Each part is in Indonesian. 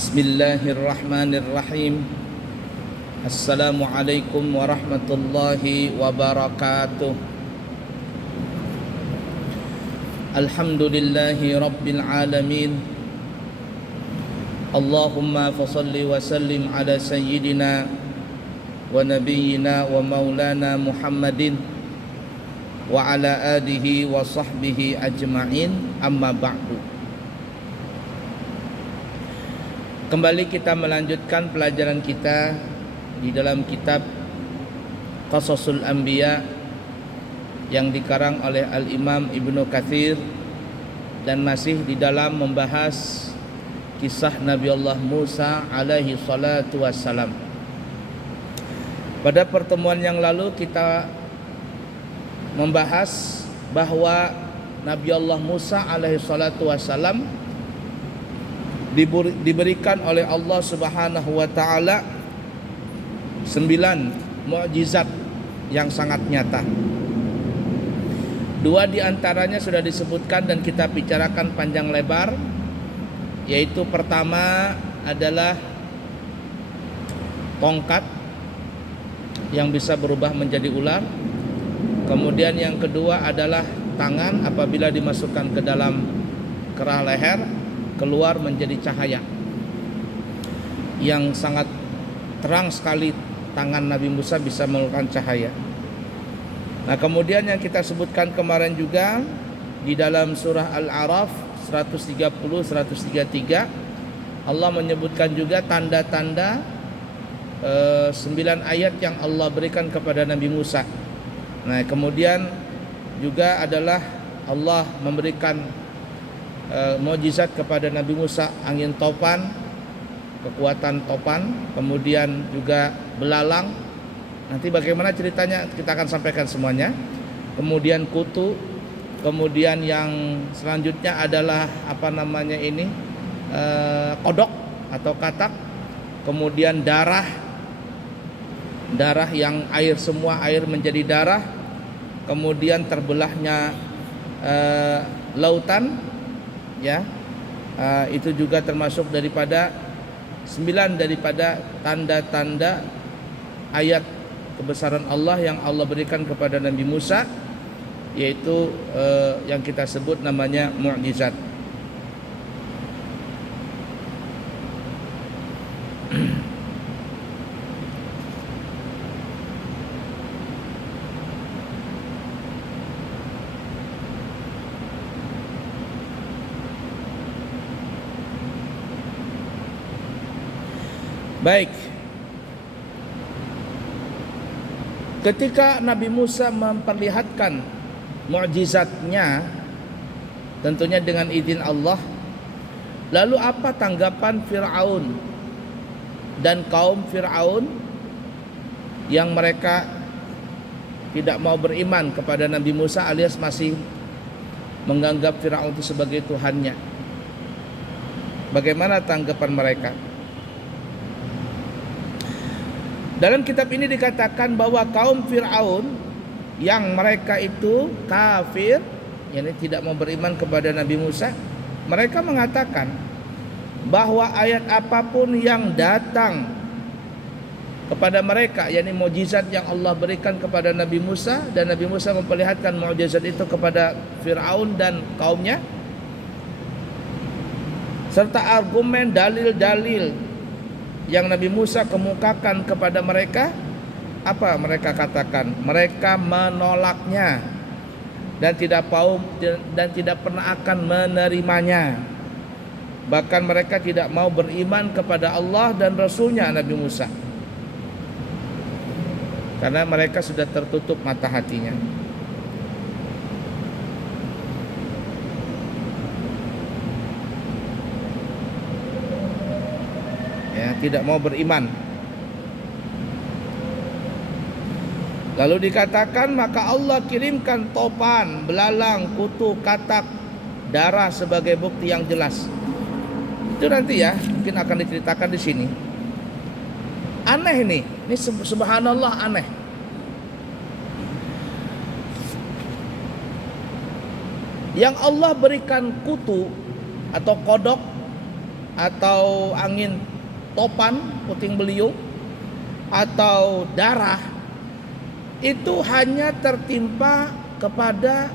Bismillahirrahmanirrahim. Assalamualaikum warahmatullahi wabarakatuh. Alhamdulillahi rabbil alamin. Allahumma fasalli wa sallim ala sayyidina wa nabiyyina wa maulana Muhammadin wa ala alihi wa sahbihi ajma'in, amma ba'du. Kembali kita melanjutkan pelajaran kita di dalam kitab Qasasul Anbiya yang dikarang oleh Al-Imam Ibnu Katsir, dan masih di dalam membahas kisah Nabi Allah Musa alaihi salatu wassalam. Pada pertemuan yang lalu kita membahas bahwa Nabi Allah Musa alaihi salatu wassalam diberikan oleh Allah Subhanahu wa taala 9 mukjizat yang sangat nyata. 2 di antaranya sudah disebutkan dan kita bicarakan panjang lebar, yaitu pertama adalah tongkat yang bisa berubah menjadi ular. Kemudian yang kedua adalah tangan apabila dimasukkan ke dalam kerah leher keluar menjadi cahaya yang sangat terang sekali. Tangan Nabi Musa bisa mengeluarkan cahaya. Nah, kemudian yang kita sebutkan kemarin juga di dalam surah Al-A'raf 130-133 Allah menyebutkan juga tanda-tanda 9 ayat yang Allah berikan kepada Nabi Musa. Nah, kemudian juga adalah Allah memberikan mukjizat kepada Nabi Musa, angin topan, kekuatan topan, kemudian juga belalang. Nanti bagaimana ceritanya kita akan sampaikan semuanya. Kemudian kutu, kemudian yang selanjutnya adalah kodok atau katak, kemudian darah yang air, semua air menjadi darah, kemudian terbelahnya lautan, ya, itu juga termasuk daripada 9 daripada tanda-tanda ayat kebesaran Allah yang Allah berikan kepada Nabi Musa, yaitu yang kita sebut namanya mukjizat. Baik, ketika Nabi Musa memperlihatkan mukjizatnya, tentunya dengan izin Allah, lalu apa tanggapan Fir'aun dan kaum Fir'aun yang mereka tidak mau beriman kepada Nabi Musa alias masih menganggap Fir'aun itu sebagai Tuhannya? Bagaimana tanggapan mereka? Dalam kitab ini dikatakan bahwa kaum Fir'aun yang mereka itu kafir, yakni tidak mau beriman kepada Nabi Musa, mereka mengatakan bahwa ayat apapun yang datang kepada mereka, yakni mukjizat yang Allah berikan kepada Nabi Musa, dan Nabi Musa memperlihatkan mukjizat itu kepada Fir'aun dan kaumnya, serta argumen dalil-dalil yang Nabi Musa kemukakan kepada mereka, apa mereka katakan? Mereka menolaknya dan tidak pernah akan menerimanya. Bahkan mereka tidak mau beriman kepada Allah dan Rasulnya Nabi Musa, karena mereka sudah tertutup mata hatinya. Tidak mau beriman. Lalu dikatakan maka Allah kirimkan topan, belalang, kutu, katak, darah sebagai bukti yang jelas. Itu nanti ya mungkin akan diceritakan di sini. Aneh ini subhanallah aneh. Yang Allah berikan kutu atau kodok atau angin topan, puting beliung, atau darah, itu hanya tertimpa kepada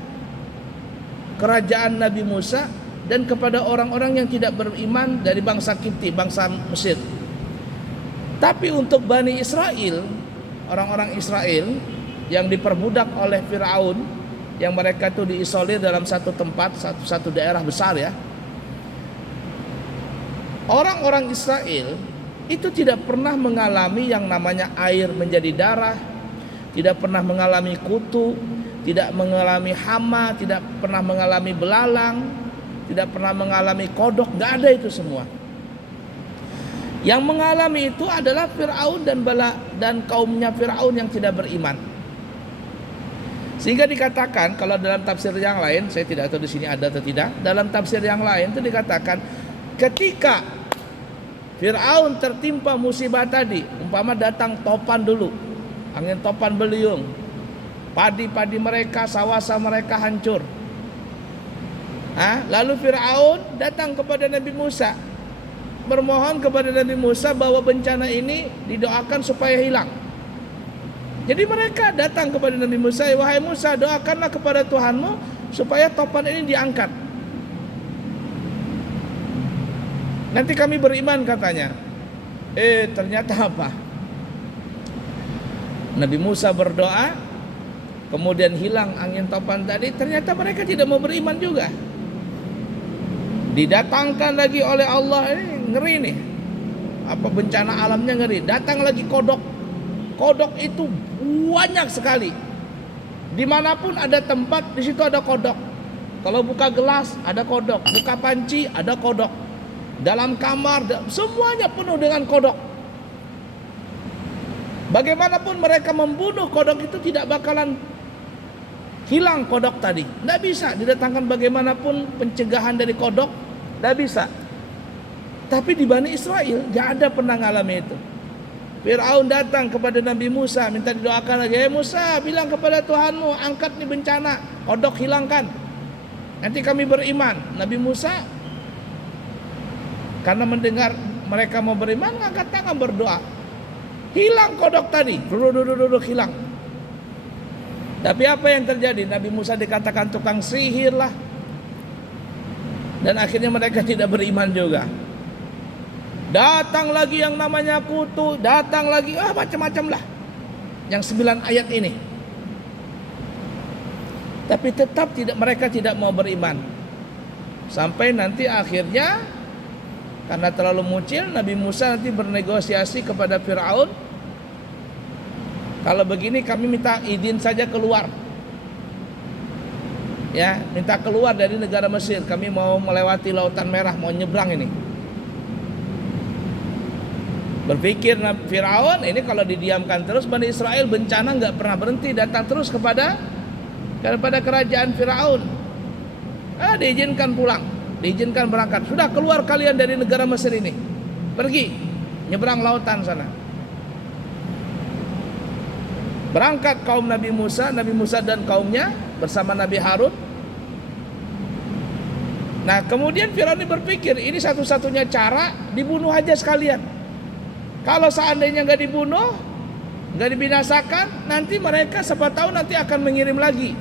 kerajaan Nabi Musa dan kepada orang-orang yang tidak beriman dari bangsa Kipti, bangsa Mesir. Tapi untuk Bani Israel, orang-orang Israel yang diperbudak oleh Firaun, yang mereka itu diisolir dalam satu tempat, satu daerah besar ya. Orang-orang Israel itu tidak pernah mengalami yang namanya air menjadi darah, tidak pernah mengalami kutu, tidak mengalami hama, tidak pernah mengalami belalang, tidak pernah mengalami kodok, nggak ada itu semua. Yang mengalami itu adalah Firaun dan kaumnya Firaun yang tidak beriman. Sehingga dikatakan, kalau dalam tafsir yang lain, saya tidak tahu di sini ada atau tidak, dalam tafsir yang lain itu dikatakan ketika Firaun tertimpa musibah tadi, umpama datang topan dulu, angin topan beliung, padi-padi mereka, sawah-sawah mereka hancur. Lalu Firaun datang kepada Nabi Musa, bermohon kepada Nabi Musa bahwa bencana ini didoakan supaya hilang. Jadi mereka datang kepada Nabi Musa, wahai Musa, doakanlah kepada Tuhanmu supaya topan ini diangkat. Nanti kami beriman katanya. Ternyata apa? Nabi Musa berdoa, kemudian hilang angin topan tadi. Ternyata mereka tidak mau beriman juga. Didatangkan lagi oleh Allah, ini ngeri nih. Apa bencana alamnya ngeri. Datang lagi kodok. Kodok itu banyak sekali. Dimanapun ada tempat, di situ ada kodok. Kalau buka gelas ada kodok, buka panci ada kodok. Dalam kamar semuanya penuh dengan kodok. Bagaimanapun mereka membunuh kodok itu tidak bakalan hilang kodok tadi. Tidak bisa didatangkan bagaimanapun pencegahan dari kodok, tidak bisa. Tapi di Bani Israel tidak ada pernah ngalami itu. Firaun datang kepada Nabi Musa, minta didoakan lagi. Musa, bilang kepada Tuhanmu, angkat nih bencana, kodok hilangkan. Nanti kami beriman. Nabi Musa karena mendengar mereka mau beriman, angkat tangan berdoa. Hilang kodok tadi, duduk hilang. Tapi apa yang terjadi? Nabi Musa dikatakan tukang sihir lah. Dan akhirnya mereka tidak beriman juga. Datang lagi yang namanya kutu, datang lagi macam-macam lah. Yang 9 ayat ini. Tapi tetap mereka tidak mau beriman. Sampai nanti akhirnya karena terlalu muncil, Nabi Musa nanti bernegosiasi kepada Firaun. Kalau begini kami minta izin saja keluar. Ya, minta keluar dari negara Mesir. Kami mau melewati Lautan Merah, mau nyebrang ini. Berpikir Firaun, ini kalau didiamkan terus Bani Israel bencana nggak pernah berhenti, datang terus kepada kerajaan Firaun. Diizinkan pulang, diizinkan berangkat. Sudah keluar kalian dari negara Mesir ini, pergi nyebrang lautan sana. Berangkat kaum Nabi Musa dan kaumnya bersama Nabi Harun. Nah kemudian Firaun ini berpikir ini satu-satunya cara, dibunuh aja sekalian. Kalau seandainya nggak dibunuh, nggak dibinasakan, nanti mereka siapa tahu nanti akan mengirim lagi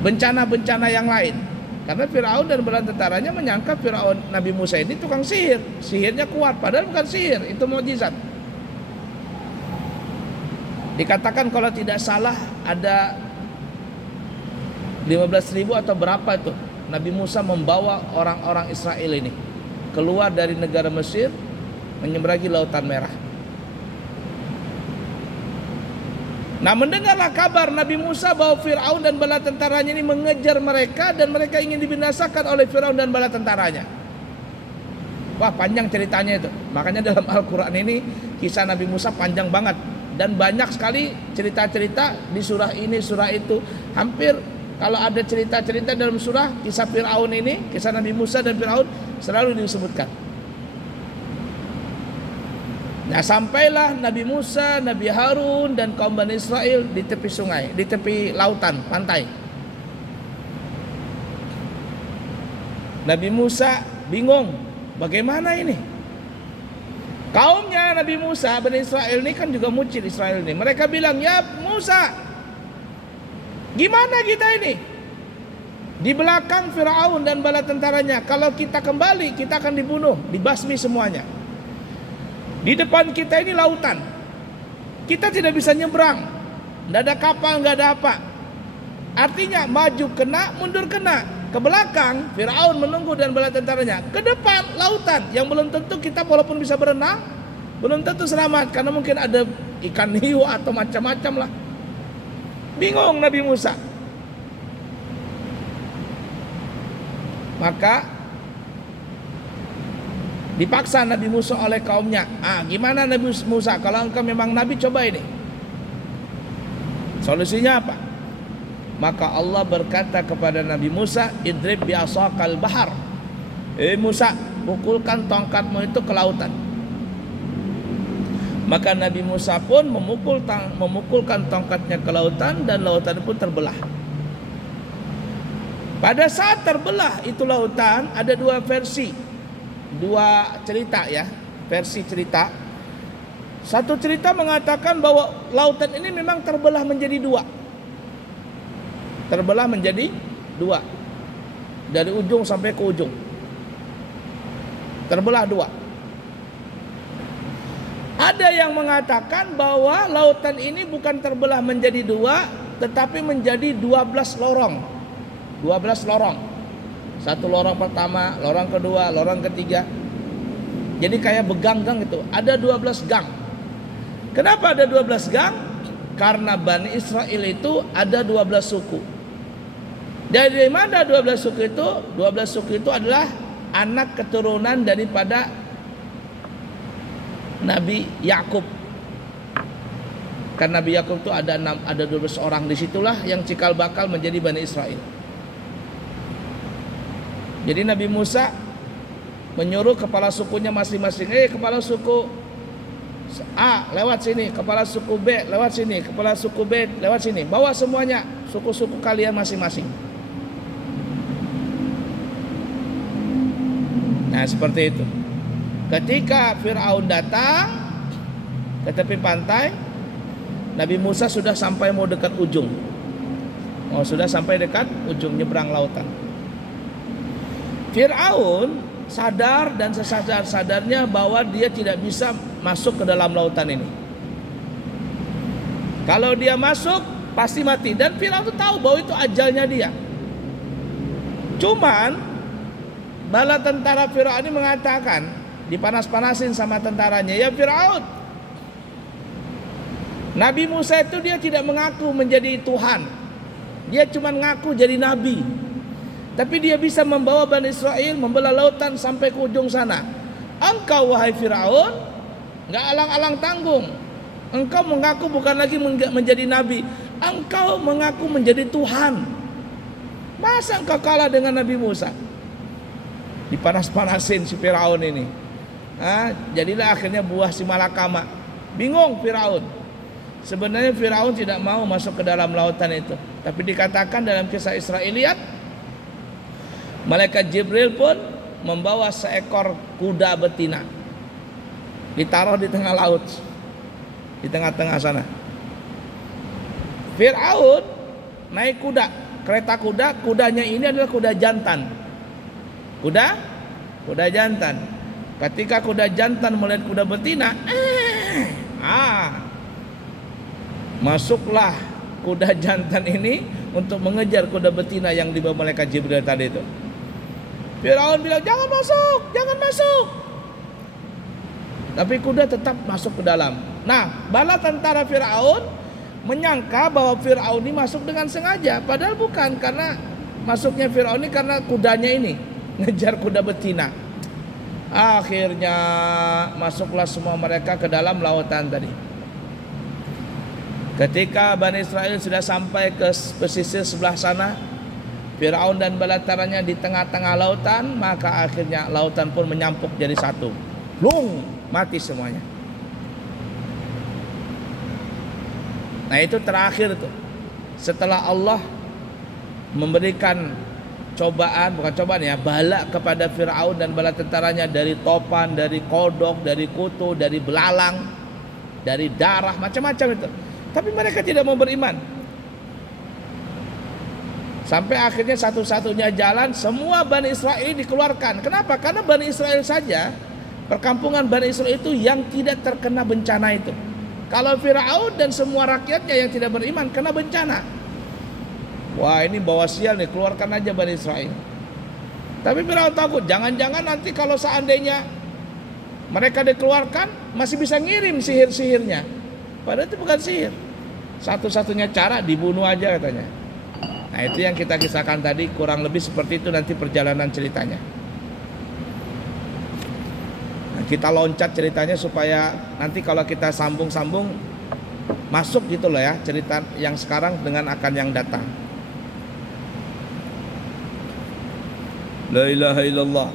bencana-bencana yang lain. Karena Firaun dan bala tentaranya menyangka Firaun Nabi Musa ini tukang sihir, sihirnya kuat, padahal bukan sihir, itu mukjizat. Dikatakan kalau tidak salah ada 15.000 atau berapa itu Nabi Musa membawa orang-orang Israel ini keluar dari negara Mesir menyeberangi Lautan Merah. Nah mendengarlah kabar Nabi Musa bahwa Firaun dan bala tentaranya ini mengejar mereka dan mereka ingin dibinasakan oleh Firaun dan bala tentaranya. Wah panjang ceritanya itu. Makanya dalam Al-Quran ini kisah Nabi Musa panjang banget. Dan banyak sekali cerita-cerita di surah ini, surah itu. Hampir kalau ada cerita-cerita dalam surah kisah Firaun ini, kisah Nabi Musa dan Firaun selalu disebutkan. Nah sampailah Nabi Musa, Nabi Harun dan kaum Bani Israel di tepi sungai, di tepi lautan, pantai. Nabi Musa bingung, bagaimana ini? Kaumnya Nabi Musa, Bani Israel ini kan juga mucin Israel ini. Mereka bilang, ya Musa, gimana kita ini? Di belakang Firaun dan bala tentaranya. Kalau kita kembali, kita akan dibunuh, dibasmi semuanya. Di depan kita ini lautan. Kita tidak bisa nyebrang. Tidak ada kapal, nggak ada apa. Artinya maju kena, mundur kena. Ke belakang Firaun menunggu dan bala tentaranya. Ke depan lautan yang belum tentu kita walaupun bisa berenang, belum tentu selamat karena mungkin ada ikan hiu atau macam-macam lah. Bingung Nabi Musa. Maka dipaksa Nabi Musa oleh kaumnya. Gimana Nabi Musa? Kalau engkau memang Nabi, coba ini. Solusinya apa? Maka Allah berkata kepada Nabi Musa, idrib bi'asaqal bahar. Musa, pukulkan tongkatmu itu ke lautan. Maka Nabi Musa pun memukulkan tongkatnya ke lautan dan lautan pun terbelah. Pada saat terbelah itu lautan, ada dua versi, dua cerita ya, versi cerita. Satu cerita mengatakan bahwa lautan ini memang terbelah menjadi dua. Terbelah menjadi dua, dari ujung sampai ke ujung, terbelah dua. Ada yang mengatakan bahwa lautan ini bukan terbelah menjadi dua, tetapi menjadi 12 lorong. 12 lorong. Satu lorong pertama, lorong kedua, lorong ketiga. Jadi kayak beganggang itu, ada 12 gang. Kenapa ada 12 gang? Karena Bani Israel itu ada 12 suku. Dari mana 12 suku itu? 12 suku itu adalah anak keturunan daripada Nabi Yakub. Karena Nabi Yakub itu ada 12 orang, disitulah yang cikal bakal menjadi Bani Israel. Jadi Nabi Musa menyuruh kepala sukunya masing-masing, kepala suku A lewat sini, kepala suku B lewat sini, kepala suku B lewat sini, bawa semuanya suku-suku kalian masing-masing. Nah seperti itu. Ketika Fir'aun datang ke tepi pantai, Nabi Musa sudah sampai mau dekat ujung. Sudah sampai dekat ujung nyebrang lautan. Fir'aun sadar dan sesadar-sadarnya bahwa dia tidak bisa masuk ke dalam lautan ini. Kalau dia masuk pasti mati, dan Fir'aun itu tahu bahwa itu ajalnya dia. Cuman bala tentara Fir'aun ini mengatakan, dipanas-panasin sama tentaranya, ya Fir'aun, Nabi Musa itu dia tidak mengaku menjadi Tuhan, dia cuma ngaku jadi nabi. Tapi dia bisa membawa Bani Israel membelah lautan sampai ke ujung sana. Engkau wahai Firaun, nggak alang-alang tanggung. Engkau mengaku bukan lagi menjadi nabi, engkau mengaku menjadi Tuhan. Masa engkau kalah dengan Nabi Musa? Dipanas-panasin si Firaun ini. Jadilah akhirnya buah si malakama. Bingung Firaun. Sebenarnya Firaun tidak mau masuk ke dalam lautan itu, tapi dikatakan dalam kisah Israiliyat, malaikat Jibril pun membawa seekor kuda betina, ditaruh di tengah laut, di tengah-tengah sana. Fir'aun naik kuda, kereta kuda, kudanya ini adalah kuda jantan. Kuda jantan. Ketika kuda jantan melihat kuda betina, masuklah kuda jantan ini untuk mengejar kuda betina yang dibawa malaikat Jibril tadi itu. Firaun bilang, jangan masuk. Tapi kuda tetap masuk ke dalam. Nah, bala tentara Firaun menyangka bahwa Firaun ini masuk dengan sengaja, padahal bukan, karena masuknya Firaun ini karena kudanya ini ngejar kuda betina. Akhirnya masuklah semua mereka ke dalam lautan tadi. Ketika Bani Israel sudah sampai ke pesisir sebelah sana, Fir'aun dan bala tentaranya di tengah-tengah lautan, maka akhirnya lautan pun menyampuk jadi satu. Blung, mati semuanya. Nah itu terakhir tuh. Setelah Allah memberikan cobaan, bukan cobaan ya, bala kepada Firaun dan bala tentaranya dari topan, dari kodok, dari kutu, dari belalang, dari darah, macam-macam itu. Tapi mereka tidak mau beriman. Sampai akhirnya satu-satunya jalan semua Bani Israel dikeluarkan. Kenapa? Karena Bani Israel saja, perkampungan Bani Israel itu yang tidak terkena bencana itu. Kalau Firaun dan semua rakyatnya yang tidak beriman kena bencana. Wah, ini bawa sial nih, keluarkan aja Bani Israel. Tapi Firaun takut, jangan-jangan nanti kalau seandainya mereka dikeluarkan masih bisa ngirim sihir-sihirnya. Padahal itu bukan sihir. Satu-satunya cara dibunuh aja katanya. Nah, itu yang kita kisahkan tadi, kurang lebih seperti itu nanti perjalanan ceritanya. Nah, kita loncat ceritanya supaya nanti kalau kita sambung-sambung masuk gitu loh ya, cerita yang sekarang dengan akan yang datang. La ilaha illallah.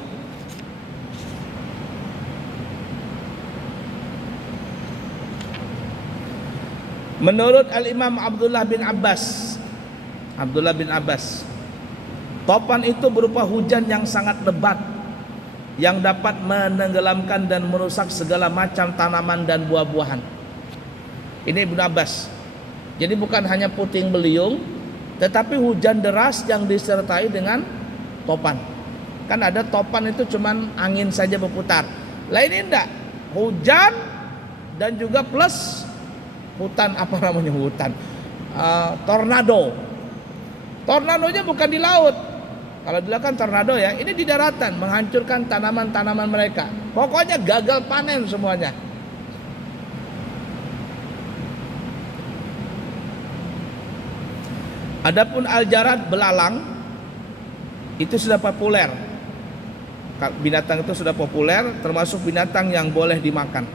Menurut Al-Imam Abdullah bin Abbas, topan itu berupa hujan yang sangat lebat yang dapat menenggelamkan dan merusak segala macam tanaman dan buah-buahan. Ini Ibnu Abbas. Jadi bukan hanya puting beliung, tetapi hujan deras yang disertai dengan topan. Kan ada topan itu cuman angin saja berputar. Lah ini enggak, hujan dan juga plus hutan, apa namanya hutan, tornado. Tornadonya bukan di laut. Kalau dulu kan tornado ya, ini di daratan, menghancurkan tanaman-tanaman mereka. Pokoknya gagal panen semuanya. Adapun al-jarad, belalang, itu sudah populer. Binatang itu sudah populer, termasuk binatang yang boleh dimakan.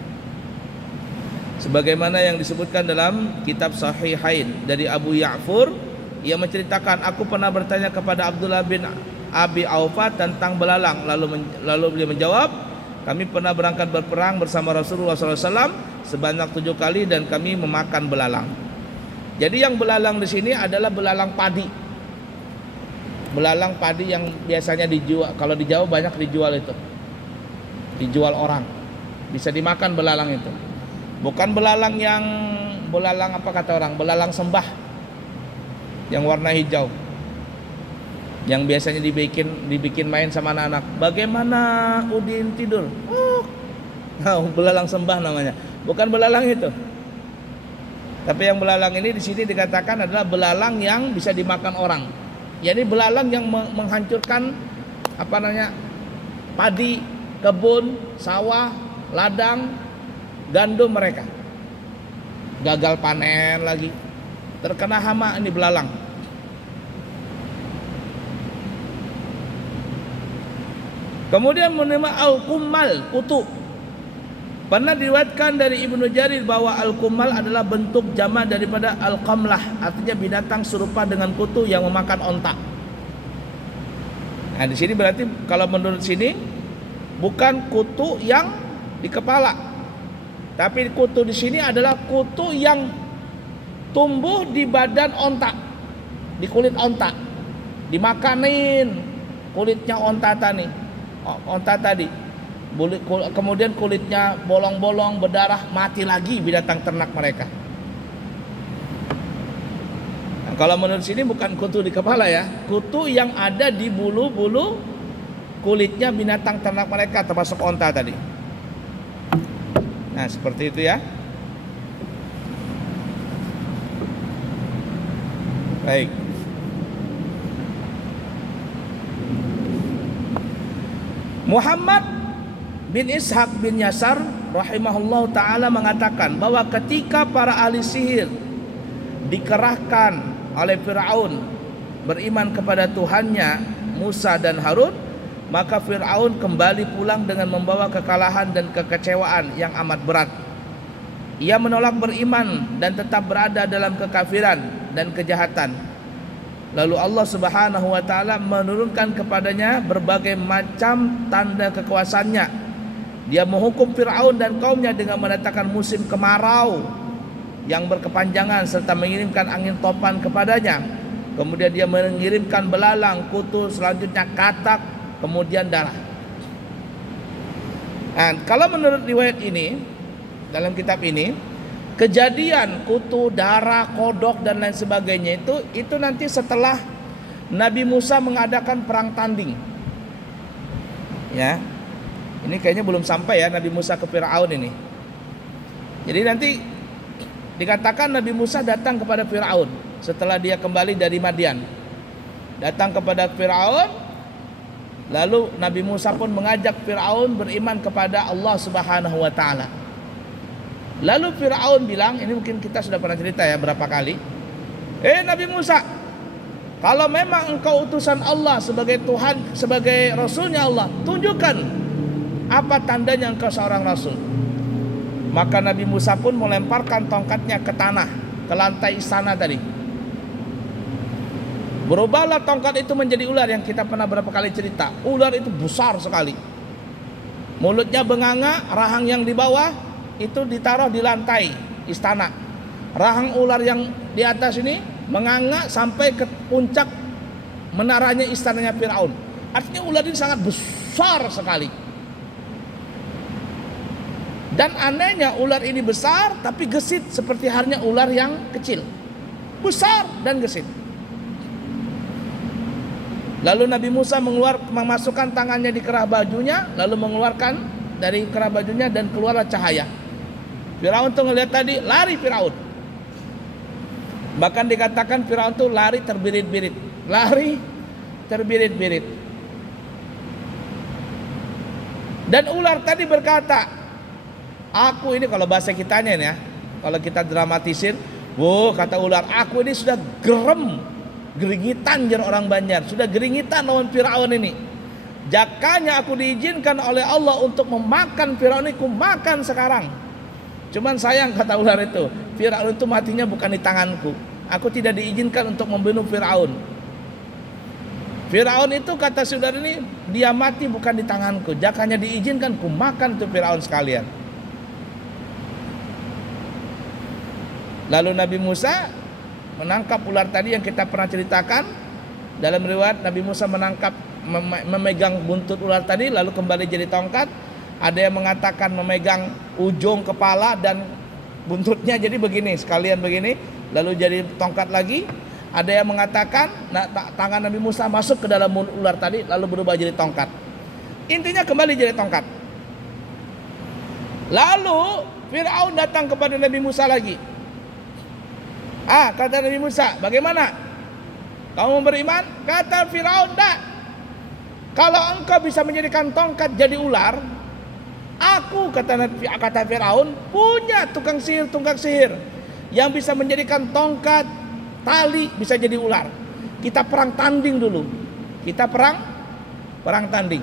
Sebagaimana yang disebutkan dalam kitab Sahihain dari Abu Ya'fur, ia menceritakan, aku pernah bertanya kepada Abdullah bin Abi Aufa tentang belalang. Lalu beliau menjawab, kami pernah berangkat berperang bersama Rasulullah SAW sebanyak 7 kali dan kami memakan belalang. Jadi yang belalang di sini adalah belalang padi. Belalang padi yang biasanya dijual, kalau di Jawa banyak dijual itu. Dijual orang. Bisa dimakan belalang itu. Bukan belalang yang belalang apa kata orang, belalang sembah yang warna hijau, yang biasanya dibikin main sama anak-anak. Bagaimana Udin tidur? Belalang sembah namanya. Bukan belalang itu. Tapi yang belalang ini di sini dikatakan adalah belalang yang bisa dimakan orang. Jadi belalang yang menghancurkan padi, kebun, sawah, ladang, gandum mereka. Gagal panen lagi. Terkena hama ini belalang. Kemudian menerima al-kummal, kutu. Pernah diriwayatkan dari Ibnu Jarir bahwa al-kummal adalah bentuk jamak daripada al-qamlah, artinya binatang serupa dengan kutu yang memakan onta. Nah, di sini berarti kalau menurut sini bukan kutu yang di kepala. Tapi kutu di sini adalah kutu yang tumbuh di badan onta, di kulit onta, dimakanin kulitnya onta tadi. Kemudian kulitnya bolong-bolong, berdarah, mati lagi binatang ternak mereka. Nah, kalau menurut sini bukan kutu di kepala ya, kutu yang ada di bulu-bulu kulitnya binatang ternak mereka, termasuk onta tadi. Nah, seperti itu ya. Baik. Muhammad bin Ishaq bin Yasar rahimahullah ta'ala mengatakan bahwa ketika para ahli sihir dikerahkan oleh Fir'aun beriman kepada Tuhannya Musa dan Harun, maka Fir'aun kembali pulang dengan membawa kekalahan dan kekecewaan yang amat berat. Ia menolak beriman dan tetap berada dalam kekafiran dan kejahatan. Lalu Allah Subhanahu wa taala menurunkan kepadanya berbagai macam tanda kekuasaannya. Dia menghukum Fir'aun dan kaumnya dengan mendatangkan musim kemarau yang berkepanjangan serta mengirimkan angin topan kepadanya. kemudian dia mengirimkan belalang, kutu, selanjutnya katak, kemudian darah. Nah, kalau menurut riwayat ini, dalam kitab ini, kejadian kutu, darah, kodok dan lain sebagainya itu nanti setelah Nabi Musa mengadakan perang tanding. Ya. Ini kayaknya belum sampai ya Nabi Musa ke Firaun ini. Jadi nanti dikatakan Nabi Musa datang kepada Firaun setelah dia kembali dari Madian. Datang kepada Firaun, lalu Nabi Musa pun mengajak Firaun beriman kepada Allah Subhanahu wa taala. Lalu Firaun bilang, ini mungkin kita sudah pernah cerita ya berapa kali. Nabi Musa, kalau memang engkau utusan Allah sebagai Tuhan, sebagai Rasulnya Allah, tunjukkan apa tandanya engkau seorang Rasul. Maka Nabi Musa pun melemparkan tongkatnya ke tanah, ke lantai istana tadi. Berubahlah tongkat itu menjadi ular yang kita pernah berapa kali cerita. Ular itu besar sekali. Mulutnya benganga, rahang yang di bawah itu ditaruh di lantai istana. Rahang ular yang di atas ini menganga sampai ke puncak menaranya istananya Firaun. Artinya ular ini sangat besar sekali. Dan anehnya ular ini besar tapi gesit seperti halnya ular yang kecil. Besar dan gesit. Lalu Nabi Musa memasukkan tangannya di kerah bajunya, lalu mengeluarkan dari kerah bajunya dan keluarlah cahaya. Firaun tuh ngelihat tadi, lari Firaun. Bahkan dikatakan Firaun tuh lari terbirit-birit. Lari terbirit-birit. Dan ular tadi berkata, aku ini, kalau bahasa kitanya ya, kalau kita dramatisir, kata ular, aku ini sudah geringitan jar orang Banjar, sudah geringitan lawan Firaun ini. Jakanya aku diizinkan oleh Allah untuk memakan Firaun ini, ku makan sekarang. Cuman sayang, kata ular itu, Firaun itu matinya bukan di tanganku. Aku tidak diizinkan untuk membunuh Firaun. Firaun itu, kata saudara ini, dia mati bukan di tanganku. Jakanya diizinkan, ku makan tuh Firaun sekalian. Lalu Nabi Musa menangkap ular tadi yang kita pernah ceritakan. Dalam riwayat Nabi Musa memegang buntut ular tadi lalu kembali jadi tongkat. Ada yang mengatakan memegang ujung kepala dan buntutnya jadi begini, sekalian begini, lalu jadi tongkat lagi. Ada yang mengatakan tangan Nabi Musa masuk ke dalam mulut ular tadi lalu berubah jadi tongkat. Intinya kembali jadi tongkat. Lalu Firaun datang kepada Nabi Musa lagi. Kata Nabi Musa, bagaimana? Kamu beriman? Kata Firaun, enggak. Kalau engkau bisa menjadikan tongkat jadi ular, aku, kata Firaun, punya tukang sihir yang bisa menjadikan tongkat, tali bisa jadi ular. Kita perang tanding dulu. Kita perang tanding.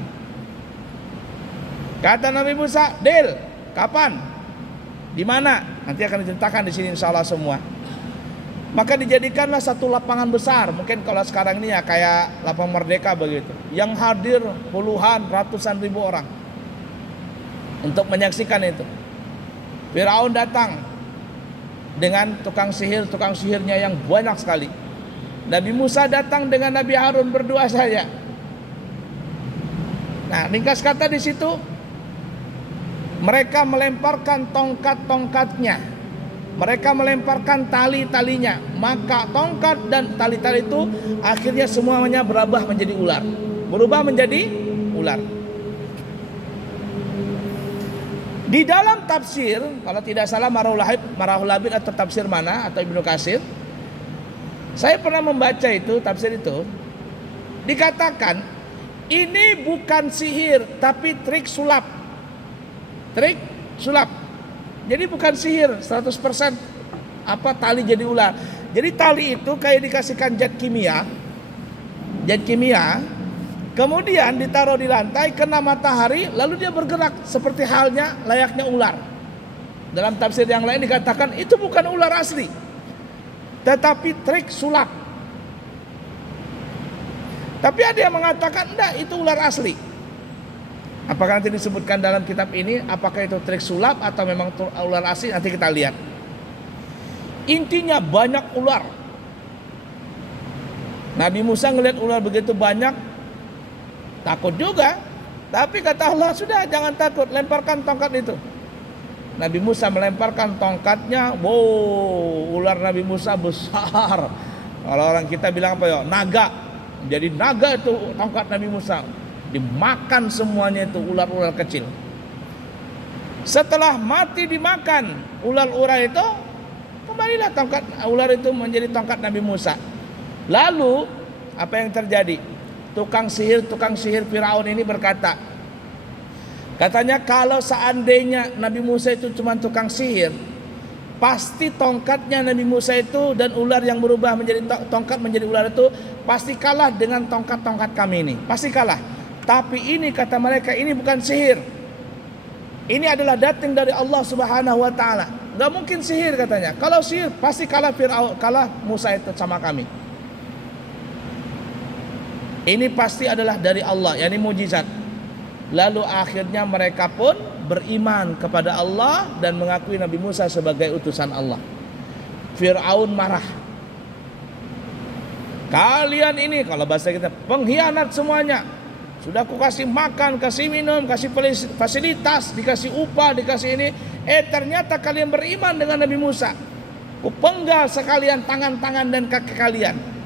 Kata Nabi Musa, deal. Kapan? Di mana? Nanti akan diceritakan di sini insyaallah semua. Maka dijadikanlah satu lapangan besar. Mungkin kalau sekarang ini ya kayak lapangan Merdeka begitu. Yang hadir puluhan, ratusan ribu orang untuk menyaksikan itu. Firaun datang dengan tukang sihirnya yang banyak sekali. Nabi Musa datang dengan Nabi Harun berdua saja. Nah, ringkas kata di situ mereka melemparkan tongkat-tongkatnya. Mereka melemparkan tali-talinya. Maka tongkat dan tali-tali itu akhirnya semuanya berubah menjadi ular. Berubah menjadi ular. Di dalam tafsir, kalau tidak salah Marahul Labid atau tafsir mana atau Ibnu Katsir, saya pernah membaca itu tafsir itu, dikatakan ini bukan sihir tapi trik sulap. Trik sulap. Jadi bukan sihir 100% tali jadi ular. Jadi tali itu kayak dikasihkan zat kimia, kemudian ditaruh di lantai, kena matahari, lalu dia bergerak seperti halnya layaknya ular. Dalam tafsir yang lain dikatakan itu bukan ular asli, tetapi trik sulap. Tapi ada yang mengatakan enggak, itu ular asli. Apakah nanti disebutkan dalam kitab ini, apakah itu trik sulap atau memang ular asli, nanti kita lihat. Intinya banyak ular. Nabi Musa ngelihat ular begitu banyak, takut juga. Tapi kata Allah, sudah jangan takut, lemparkan tongkat itu. Nabi Musa melemparkan tongkatnya, wow, ular Nabi Musa besar. Kalau orang kita bilang apa ya, naga. Jadi naga itu tongkat Nabi Musa. Dimakan semuanya itu ular-ular kecil. Setelah mati dimakan ular-ular itu, kembalilah tongkat ular itu menjadi tongkat Nabi Musa. Lalu apa yang terjadi? Tukang sihir Firaun ini berkata, katanya kalau seandainya Nabi Musa itu cuma tukang sihir, pasti tongkatnya Nabi Musa itu dan ular yang berubah menjadi tongkat menjadi ular itu pasti kalah dengan tongkat-tongkat kami ini. Pasti kalah. Tapi ini kata mereka, ini bukan sihir. Ini adalah datang dari Allah Subhanahu wa taala. Enggak mungkin sihir katanya. Kalau sihir pasti kalah Firaun, kalah Musa itu sama kami. Ini pasti adalah dari Allah, yakni mujizat. Lalu akhirnya mereka pun beriman kepada Allah dan mengakui Nabi Musa sebagai utusan Allah. Firaun marah. Kalian ini, kalau bahasa kita, pengkhianat semuanya. Sudah aku kasih makan, kasih minum, kasih fasilitas, dikasih upah, dikasih ini. Ternyata kalian beriman dengan Nabi Musa. Kupenggal sekalian tangan-tangan dan kaki kalian.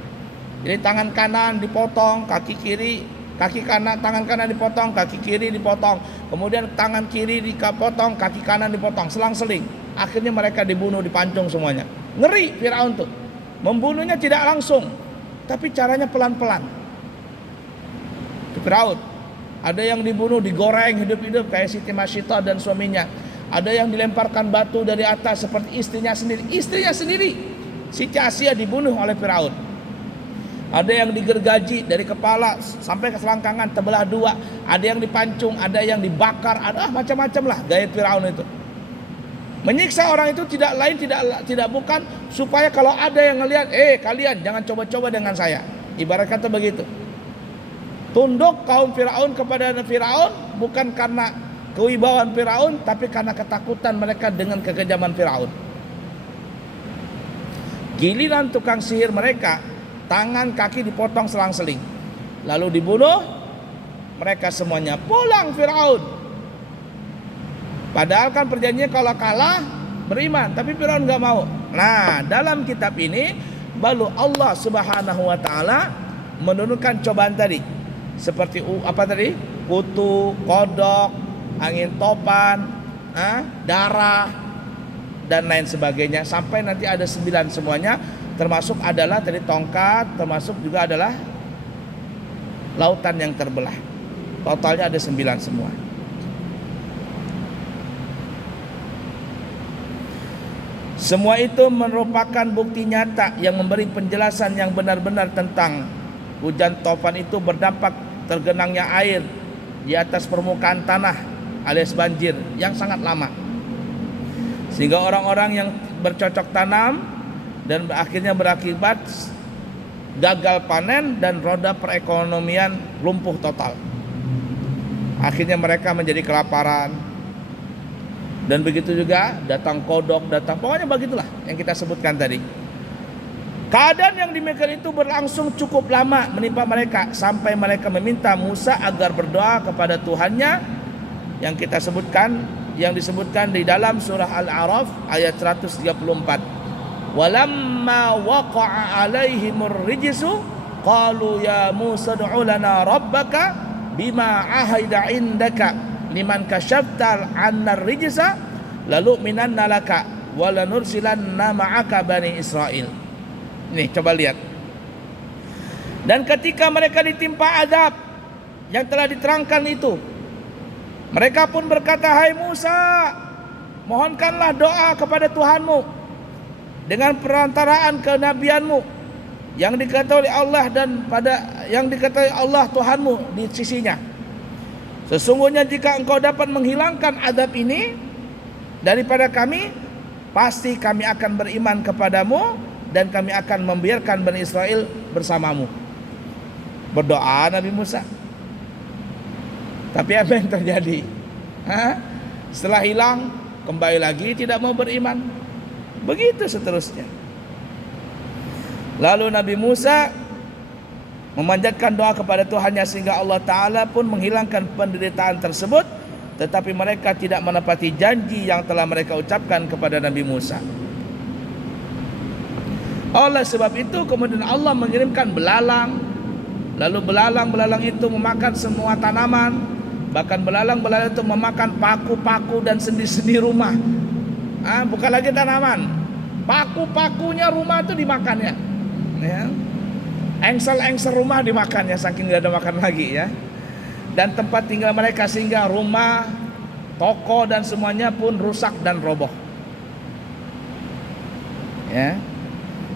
Jadi tangan kanan dipotong, kaki kiri, kaki kanan, tangan kanan dipotong, kaki kiri dipotong. Kemudian tangan kiri dipotong, kaki kanan dipotong, selang-seling. Akhirnya mereka dibunuh, dipancung semuanya. Ngeri Firaun tuh. Membunuhnya tidak langsung, tapi caranya pelan-pelan. Firaun. Ada yang dibunuh, digoreng hidup-hidup kayak Siti Masyitah dan suaminya. Ada yang dilemparkan batu dari atas seperti istrinya sendiri. Istrinya sendiri, Siti Asia, dibunuh oleh Firaun. Ada yang digergaji dari kepala sampai ke selangkangan terbelah dua. Ada yang dipancung, ada yang dibakar, ada macam-macam lah gaya Firaun itu. Menyiksa orang itu tidak lain tidak bukan supaya kalau ada yang ngelihat, kalian jangan coba-coba dengan saya. Ibarat kata begitu. Tunduk kaum Firaun kepada Firaun bukan karena kewibawaan Firaun, tapi karena ketakutan mereka dengan kekejaman Firaun. Giliran tukang sihir mereka, tangan kaki dipotong selang-seling, lalu dibunuh. Mereka semuanya pulang Firaun. Padahal kan perjanjiannya kalau kalah beriman, tapi Firaun nggak mau. Nah, dalam kitab ini baru Allah Subhanahu wa taala menurunkan cobaan tadi. Seperti apa tadi? Kutu, kodok, angin topan, darah dan lain sebagainya, sampai nanti ada 9 semuanya. Termasuk adalah tadi tongkat, termasuk juga adalah lautan yang terbelah. Totalnya ada 9 semua. Semua itu merupakan bukti nyata yang memberi penjelasan yang benar-benar tentang hujan topan itu berdampak tergenangnya air di atas permukaan tanah alias banjir yang sangat lama. Sehingga orang-orang yang bercocok tanam dan akhirnya berakibat gagal panen dan roda perekonomian lumpuh total. Akhirnya mereka menjadi kelaparan. Dan begitu juga datang kodok, pokoknya begitulah yang kita sebutkan tadi. Keadaan yang demikian itu berlangsung cukup lama menimpa mereka sampai mereka meminta Musa agar berdoa kepada Tuhannya yang kita sebutkan, yang disebutkan di dalam surah Al-A'raf ayat 134. Walamma waqa'a alaihimur rijsu qalu ya Musa ud'u lana rabbaka bima ahida indaka liman kasyafta 'annar rijsa lalu minanna laka wa lanursilanna ma'aka bani Israil. Nih coba lihat. Dan ketika mereka ditimpa azab yang telah diterangkan itu, mereka pun berkata, hai Musa, mohonkanlah doa kepada Tuhanmu dengan perantaraan kenabianmu yang diketahui Allah dan pada yang diketahui Allah Tuhanmu di sisinya. Sesungguhnya jika engkau dapat menghilangkan azab ini daripada kami, pasti kami akan beriman kepadamu dan kami akan membiarkan Bani Israel bersamamu. Berdoa Nabi Musa. Tapi apa yang terjadi? Setelah hilang, kembali lagi tidak mau beriman. Begitu seterusnya. Lalu Nabi Musa memanjatkan doa kepada Tuhannya sehingga Allah Ta'ala pun menghilangkan penderitaan tersebut, tetapi mereka tidak menepati janji yang telah mereka ucapkan kepada Nabi Musa. Oleh sebab itu kemudian Allah mengirimkan belalang, lalu belalang itu memakan semua tanaman, bahkan belalang itu memakan paku-paku dan sendi-sendi rumah. Bukan lagi tanaman, paku-pakunya rumah itu dimakannya, ya. Engsel-engsel rumah dimakannya saking tidak ada makan lagi, ya. Dan tempat tinggal mereka sehingga rumah, toko dan semuanya pun rusak dan roboh, ya.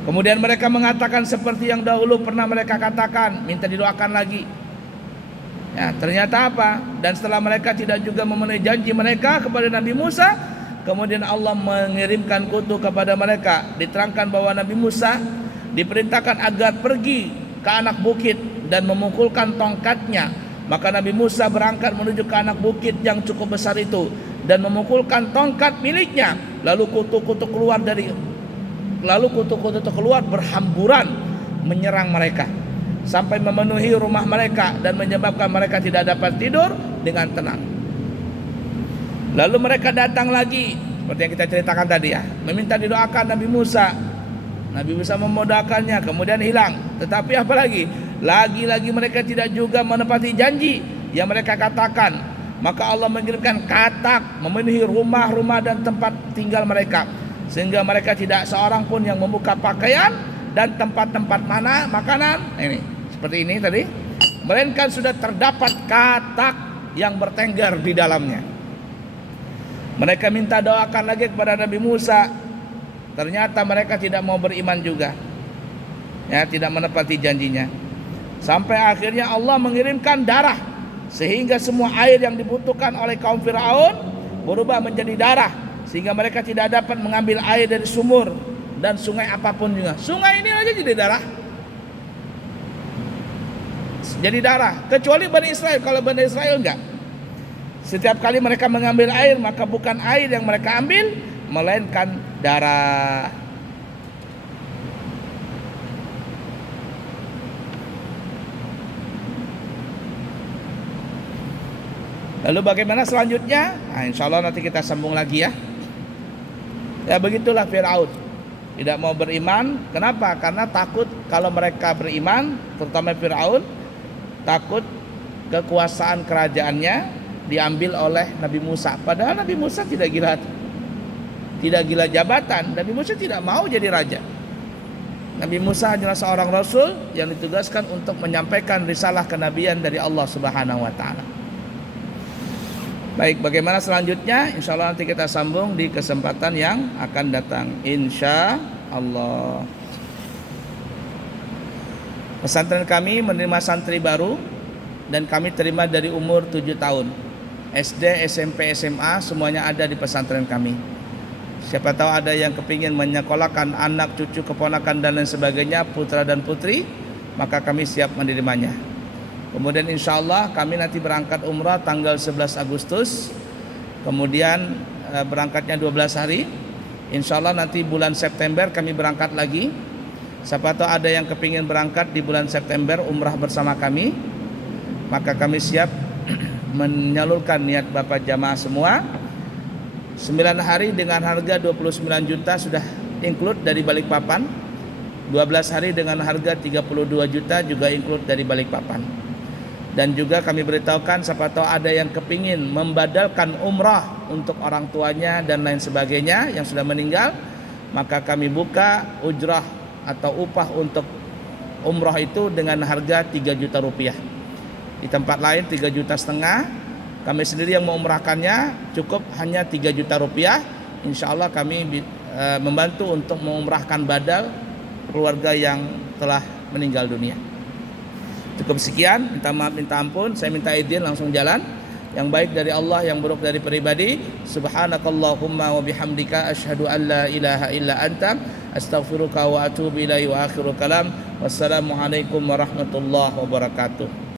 Kemudian mereka mengatakan seperti yang dahulu pernah mereka katakan, minta didoakan lagi. Ya, ternyata apa? Dan setelah mereka tidak juga memenuhi janji mereka kepada Nabi Musa, kemudian Allah mengirimkan kutu kepada mereka. Diterangkan bahwa Nabi Musa diperintahkan agar pergi ke anak bukit dan memukulkan tongkatnya. Maka Nabi Musa berangkat menuju ke anak bukit yang cukup besar itu dan memukulkan tongkat miliknya. Lalu kutu-kutu keluar berhamburan menyerang mereka sampai memenuhi rumah mereka dan menyebabkan mereka tidak dapat tidur dengan tenang. Lalu mereka datang lagi seperti yang kita ceritakan tadi, ya, meminta didoakan Nabi Musa. Nabi Musa memodoakannya, kemudian hilang. Tetapi apa lagi? Lagi-lagi mereka tidak juga menepati janji yang mereka katakan. Maka Allah mengirimkan katak memenuhi rumah-rumah dan tempat tinggal mereka, sehingga mereka tidak seorang pun yang membuka pakaian dan tempat-tempat mana makanan ini seperti ini tadi, melainkan sudah terdapat katak yang bertengger di dalamnya. Mereka minta doakan lagi kepada Nabi Musa, ternyata mereka tidak mau beriman juga, ya, tidak menepati janjinya. Sampai akhirnya Allah mengirimkan darah sehingga semua air yang dibutuhkan oleh kaum Firaun berubah menjadi darah, sehingga mereka tidak dapat mengambil air dari sumur dan sungai apapun juga. Sungai ini aja jadi darah. Jadi darah. Kecuali Bani Israel. Kalau Bani Israel enggak. Setiap kali mereka mengambil air, maka bukan air yang mereka ambil, melainkan darah. Lalu bagaimana selanjutnya? Insya Allah nanti kita sambung lagi, ya. Ya, begitulah Firaun, tidak mau beriman. Kenapa? Karena takut kalau mereka beriman, terutama Firaun, takut kekuasaan kerajaannya diambil oleh Nabi Musa. Padahal Nabi Musa tidak gila jabatan. Nabi Musa tidak mau jadi raja. Nabi Musa hanyalah seorang rasul yang ditugaskan untuk menyampaikan risalah kenabian dari Allah Subhanahu wa taala. Baik, bagaimana selanjutnya? Insya Allah nanti kita sambung di kesempatan yang akan datang, insya Allah. Pesantren kami menerima santri baru dan kami terima dari umur 7 tahun. SD, SMP, SMA semuanya ada di pesantren kami. Siapa tahu ada yang kepingin menyekolahkan anak, cucu, keponakan dan lain sebagainya, putra dan putri, maka kami siap menerimanya. Kemudian insya Allah kami nanti berangkat umrah tanggal 11 Agustus. Kemudian berangkatnya 12 hari. Insya Allah nanti bulan September kami berangkat lagi. Siapa tahu ada yang kepingin berangkat di bulan September umrah bersama kami, maka kami siap menyalurkan niat Bapak jamaah semua. 9 hari dengan harga 29 juta sudah include dari Balikpapan. 12 hari dengan harga 32 juta juga include dari Balikpapan. Dan juga kami beritahukan siapa tahu ada yang kepingin membadalkan umrah untuk orang tuanya dan lain sebagainya yang sudah meninggal, maka kami buka ujrah atau upah untuk umrah itu dengan harga 3 juta rupiah. Di tempat lain 3,5 juta. Kami sendiri yang mengumrahkannya cukup hanya 3 juta rupiah. Insya Allah kami membantu untuk mengumrahkan badal keluarga yang telah meninggal dunia. Cukup sekian, minta maaf, minta ampun. Saya minta izin langsung jalan. Yang baik dari Allah, yang buruk dari pribadi. Subhanakallahumma wa bihamdika asyhadu an la ilaha illa anta astaghfiruka wa atubu ilaihi wa akhiru kalam. Wassalamualaikum warahmatullahi wabarakatuh.